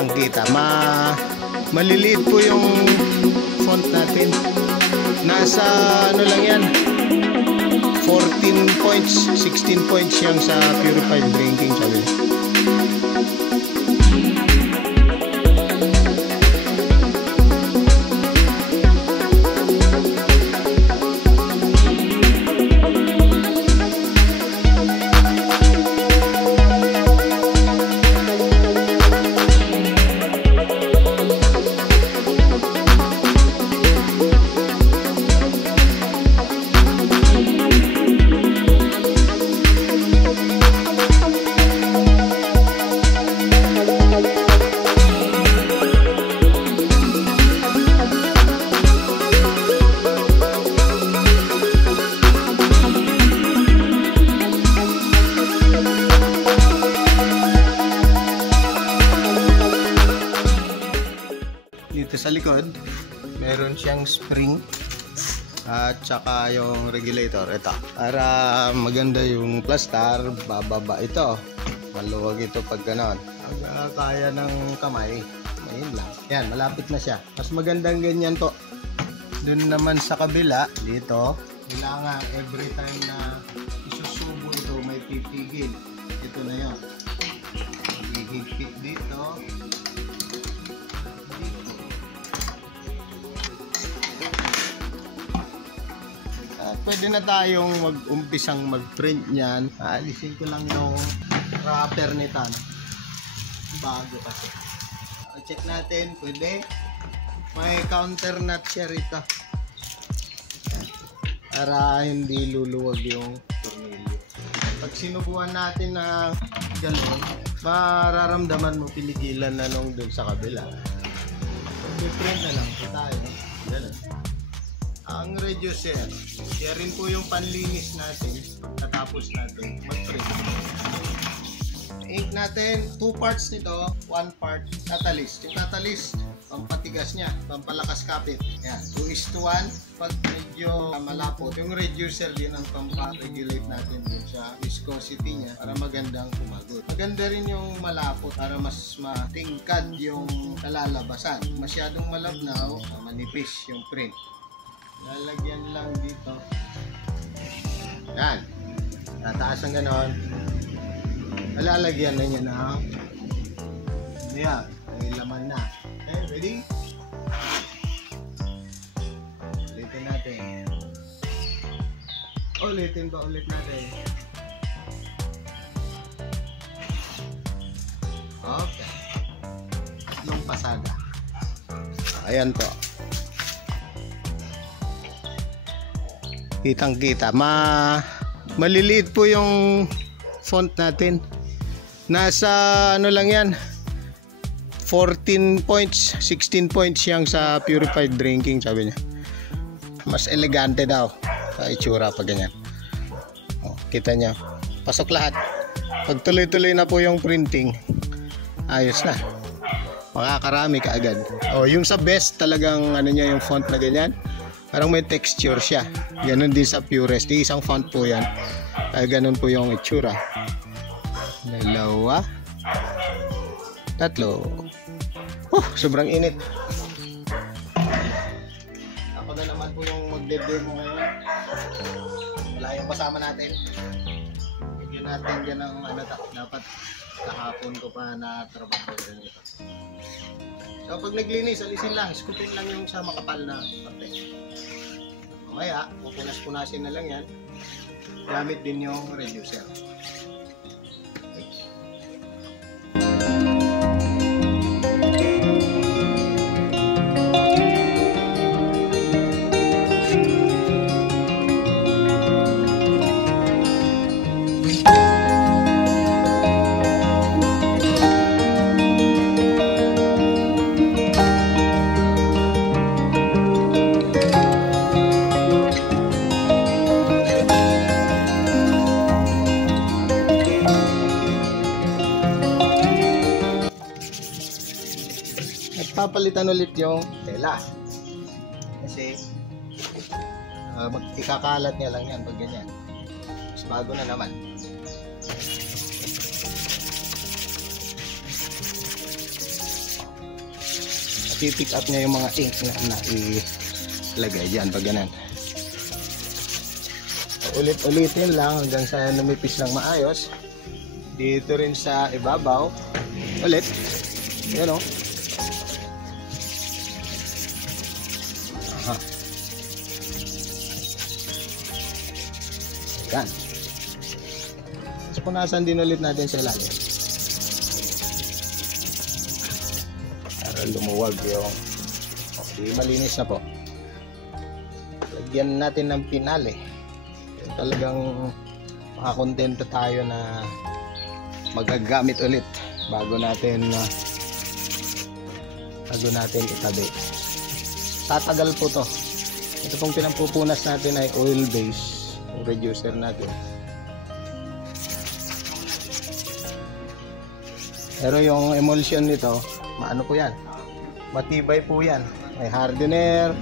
Kitang-kita. Maliliit po yung font natin. Nasa ano lang yan, 14 points, 16 points yung sa purified drinking sabi. Dito sa likod, meron siyang spring at saka yung regulator. Ito, para maganda yung plastar, bababa ito. Maluwag ito pag ganon. Kaya ng kamay, ayun lang. Yan, malapit na siya. Mas magandang ganyan to. Dun naman sa kabila, dito, kailangan every time na isusubo ito, may pipigil. Ito na yun. Higpit dito. Pwede na tayong mag-umpisang mag-print niyan. Alisin ko lang yung wrapper nito. Bago kasi. Check natin, pwede. May counter nut siya rito. Para hindi luluwag yung tornilyo. Pag sinubuan natin na gano'n, mararamdaman mo piligilan na nung dun sa kabila. Pag-print na lang tayo. Gano'n. Ang reducer, siya rin po yung panlinis natin pagkatapos natin mag-print. Ink natin, 2 parts nito, 1 part catalyst. Yung catalyst, pampatigas niya, pampalakas kapit. Yan, 2:1. Pag medyo malapot, yung reducer din ang pampa-regulate natin dun sa viscosity niya para magandang pumagot. Maganda rin yung malapot para mas matingkad yung kalalabasan. Masyadong malabnaw, manipis yung print. Lalagyan lang dito. Yan. Tataas ang ganon. Lalagyan na niya ng yan. May laman na. Okay, ready? Ulitin natin. Ulitin ba ulit natin? Okay. Tatlong pasada. Ayan to. Kitang-kita. Maliliit po yung font natin. Nasa ano lang yan, 14 points, 16 points yung sa purified drinking sabi niya. Mas elegante daw sa itsura pag ganyan. Kita niya. Pasok lahat. Pag tuloy-tuloy na po yung printing, ayos na. Makakarami kaagad. Yung sa best talagang ano niya yung font na ganyan. Parang may texture siya. Ganon din sa Purest. Isang font po yan. Ganon po yung itsura. 2, 3. Sobrang init. Ako na naman po yung magde-demo ngayon. Wala yung kasama natin. Bigyan natin dyan ng ano, dapat kahapon ko pa na trabaho rin ito. So pag naglinis, alisin lang. Scoopin lang yung sa makapal na parte. Mamaya, pupunas-punasin na lang yan. Gamit din yung reducer. Papalitan ulit yung tela kasi ikakalat niya lang yan pag ganyan. Mas bago na naman. pipick up niya yung mga ink na ilagay dyan pag ganun. Ulit-ulitin lang hanggang sa lumipis ng maayos. Dito rin sa ibabaw ulit, yan o. Aha. Yan. Tapos punasan din ulit natin sa ilalim para lumuwag yung okay, malinis na po. Lagyan natin ng pinale. Talagang makakontento tayo na magagamit ulit bago natin itabi. Tatagal po to. Ito pong pinampupunas natin ay oil base, yung reducer natin. Pero yung emulsion nito, maano po yan, matibay po yan. May hardener,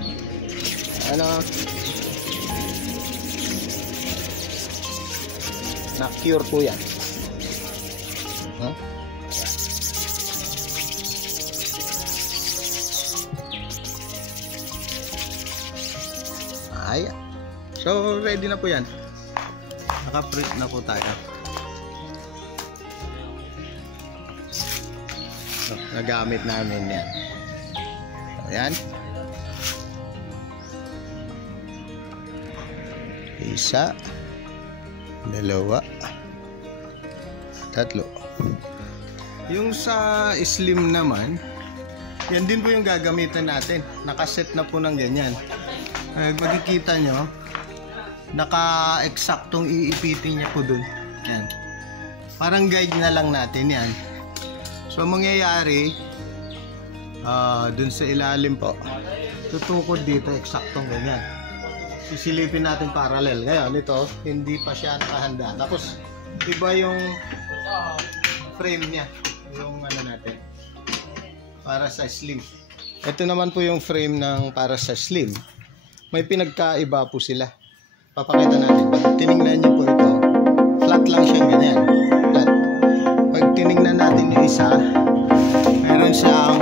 na-cure po yan. Huh? Ayan. So, ready na po yan. Naka-print na po tayo. So, nagamit namin yan. Ayan. Isa. Dalawa, tatlo. Yung sa slim naman, yan din po yung gagamitan natin. Nakaset na po ng ganyan. Makikita nyo, naka-eksaktong iipitin niya po dun. Yan. Parang guide na lang natin yan. So mangyayari, dun sa ilalim po, tutukod dito, eksaktong ganyan. Sisilipin natin parallel. Ngayon, ito, hindi pa siya nakahanda. Tapos, iba yung frame niya. Yung natin. Para sa slim. Ito naman po yung frame ng para sa slim. May pinagkaiba po sila. Papakita natin. Pag tinignan nyo po ito, flat lang siyang ganyan. Flat. Pag tinignan natin yung isa, meron siyang